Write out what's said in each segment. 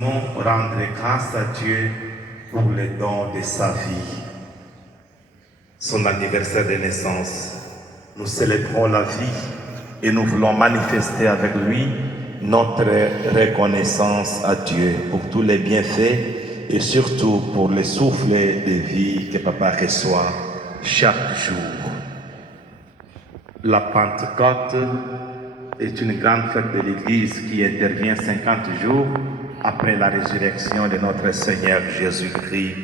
Rendre grâce à Dieu pour le don de sa vie. Son anniversaire de naissance, nous célébrons la vie et nous voulons manifester avec lui notre reconnaissance à Dieu pour tous les bienfaits et surtout pour le souffle de vie que Papa reçoit chaque jour. La Pentecôte est une grande fête de l'Église qui intervient 50 jours après la résurrection de notre Seigneur Jésus-Christ.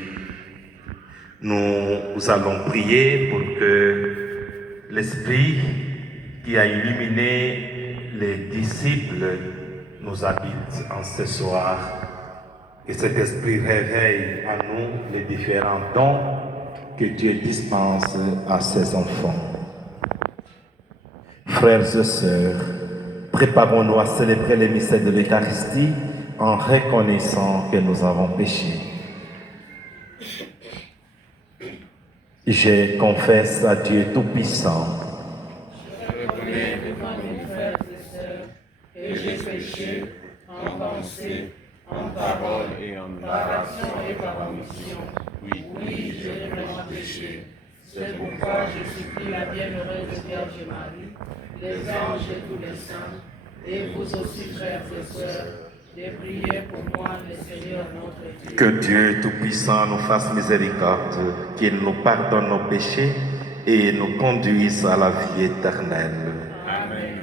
Nous allons prier pour que l'Esprit qui a illuminé les disciples nous habite en ce soir. Que cet Esprit réveille à nous les différents dons que Dieu dispense à ses enfants. Frères et sœurs, préparons-nous à célébrer les mystères de l'Eucharistie en reconnaissant que nous avons péché. Je confesse à Dieu Tout-Puissant. Je reconnais devant mes frères et sœurs que j'ai péché en pensée, en parole, par action et par omission. Oui, j'ai vraiment péché. C'est pourquoi je supplie la bienheureuse Vierge Marie, les anges et tous les saints, et vous aussi, frères et sœurs, de prier pour moi, le Seigneur notre Dieu. Que Dieu Tout-Puissant nous fasse miséricorde, qu'il nous pardonne nos péchés et nous conduise à la vie éternelle. Amen.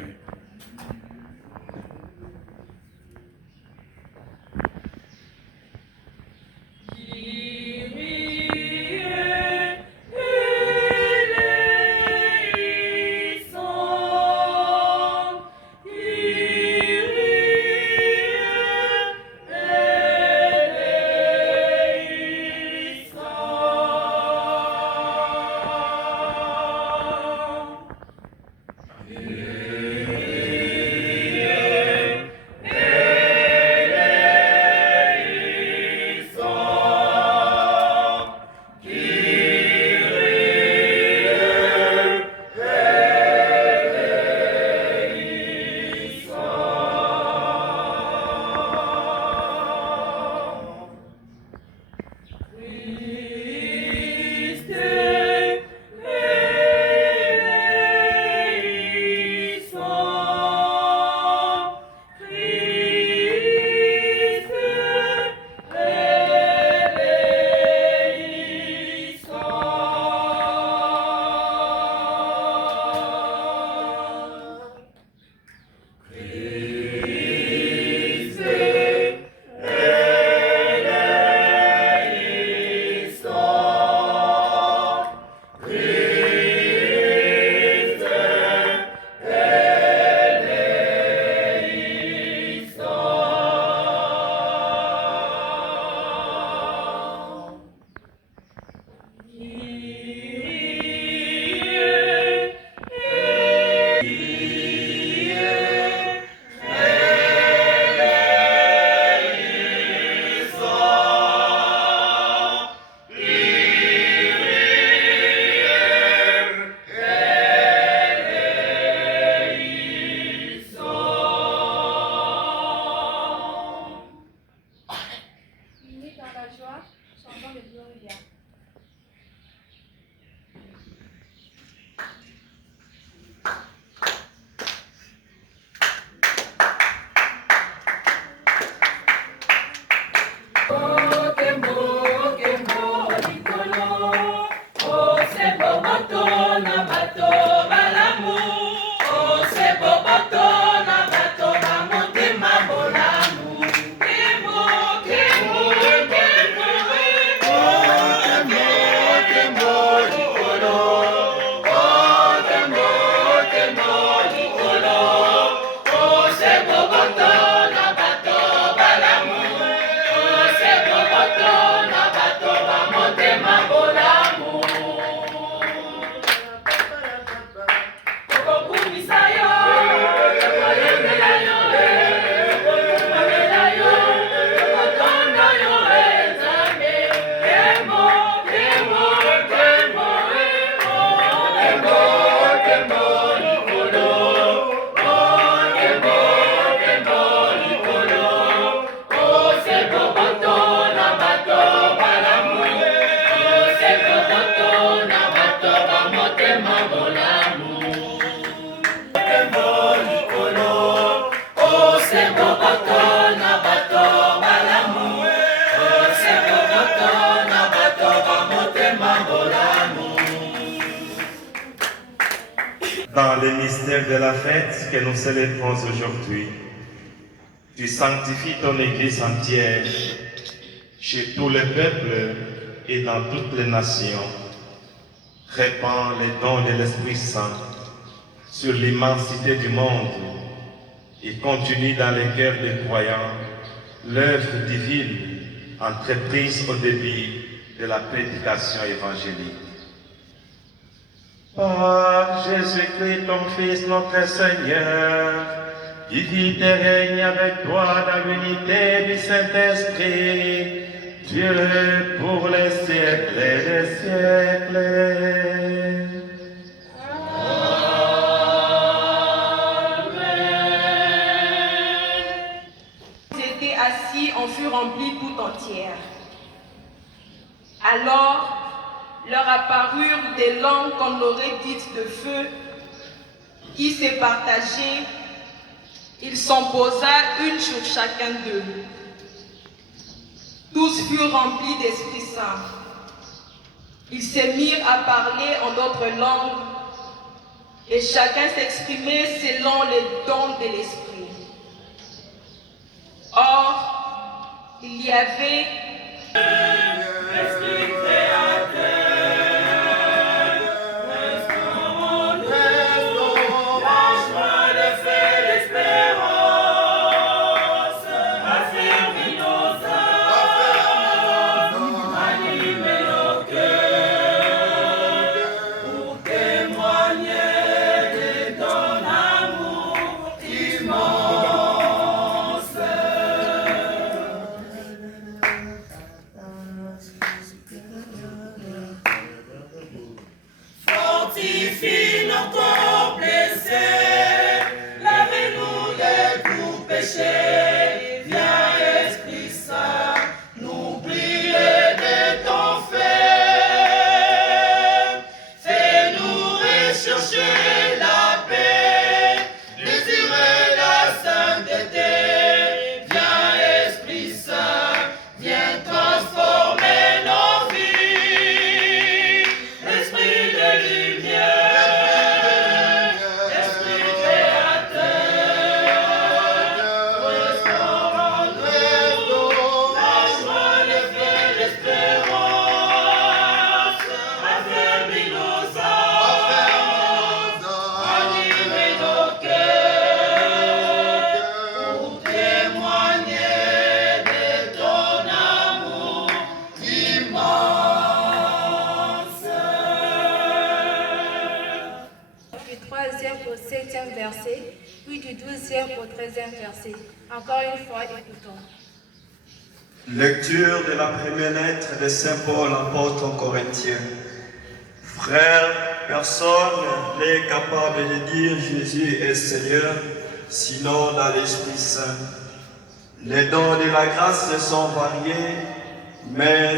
Bogotá, la bato, balamu, Dans le mystère de la fête que nous célébrons aujourd'hui, tu sanctifies ton Église entière, chez tous les peuples et dans toutes les nations. Répands les dons de l'Esprit Saint sur l'immensité du monde et continue dans les cœurs des croyants l'œuvre divine entreprise au début de la prédication évangélique. Par Jésus-Christ, ton Fils, notre Seigneur, qui vit et règne avec toi dans l'unité du Saint-Esprit, Dieu pour les siècles des siècles. Ils étaient assis, en fut remplie tout entière. Alors leur apparurent des langues qu'on aurait dites de feu, qui s'est partagée. Il s'en posa une sur chacun d'eux. Tous furent remplis d'Esprit Saint. Ils se mirent à parler en d'autres langues, et chacun s'exprimait selon les dons de l'Esprit. Or, il y avait l'Esprit créateur, restaurons-nous, la joie, le feu, l'espérance, affermis nos âmes, animez nos cœurs, pour témoigner de ton amour immense. Fortifie nos corps blessés, lavez-nous de tout péché. Viens, Esprit Saint, nous briller de ton feu. Fais-nous rechercher la paix, désirer la sainteté. Viens, Esprit Saint, viens transformer nos vies. Esprit de lumière, Esprit créateur, restaurons-nous, la joie, le feu, l'espérance, affermis nos âmes, animez nos cœurs, pour témoigner de ton amour immense. Du 3e au 7e verset, puis du 12e au 13e verset. Encore une fois, écoutons. Lecture de la première lettre de Saint Paul, apôtre aux Corinthiens. Frères, personne n'est capable de dire Jésus est Seigneur, sinon dans l'Esprit Saint. Les dons de la grâce sont variés, mais